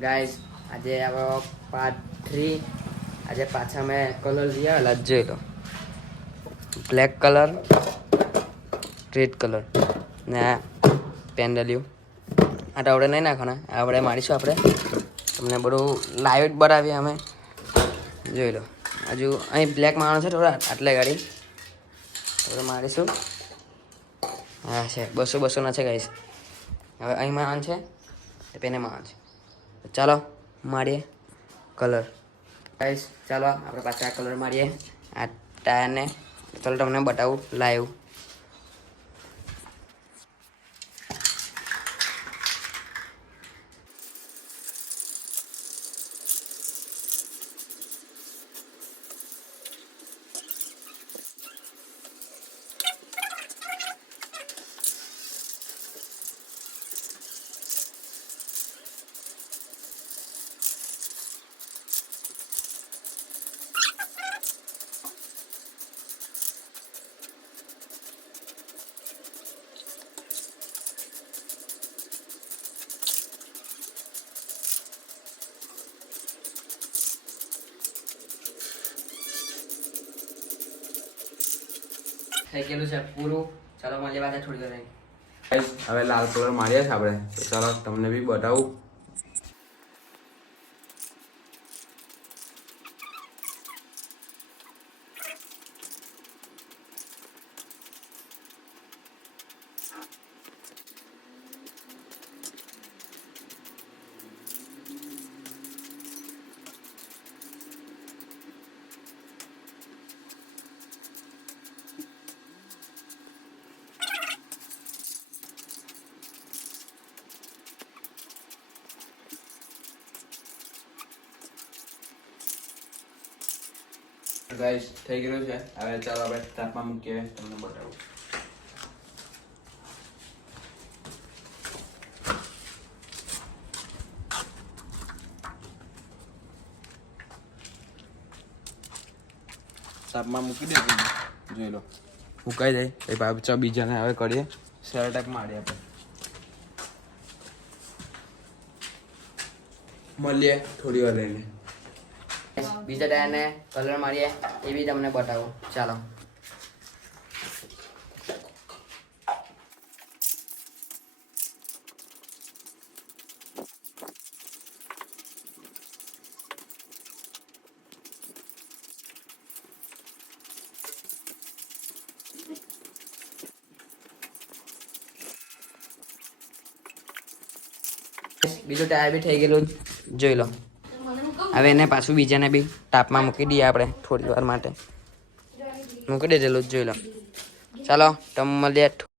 guys આજે આવો part 3 આજે પાછા મેં કલર લઈ આવેલા જોઈ લો બ્લેક કલર રેડ કલર ને પેન્ડલ્યું આ ટાવડે નહીં નાખવાના આપણે મારીશું આપણે તમને બધું લાઈવ બતાવીએ અમે જોઈ લો હજુ અહીં બ્લેક મારવાનો છે થોડા આટલે ગાડી આપણે મારીશું હા છે 200 ના છે ગાઈસ હવે અહીં મારવાનું છે પેને મારવાનું છે ચાલો મારીએ કલર ગાઈસ ચાલો આપણે પાછા કલર મારીએ આ ટાયરને ચાલો તમને બતાવું લાઈવ થઈ ગયેલું છે પૂરું ચાલો મળીએ પાછા થોડી વાર હવે લાલ કલર માર્યા છે આપણે તો ચાલો તમને બી બતાવું ગાઈસ થઈ ગયું છે હવે ચાલો આપણે તાપમાં મૂકીએ તમને બતાવું તાપમાં મૂકી દે જોઈ લો મુકાઈ જાય એ પાછા બીજાને હવે કરીએ સેલ ટાઈપ મારીએ આપણે મળીએ થોડી વાર રહીને બીજા ટાયરને કલર મારીએ એ બી તમને બતાવું ચાલો બીજું ટાયર બી થઈ ગયેલું જોઈ લો હવે એને પાછું બીજાને બી તાપમાં મૂકી દઈએ આપણે થોડી વાર માટે મૂકી દેલું જોઈ લો ચાલો તમે મળીએ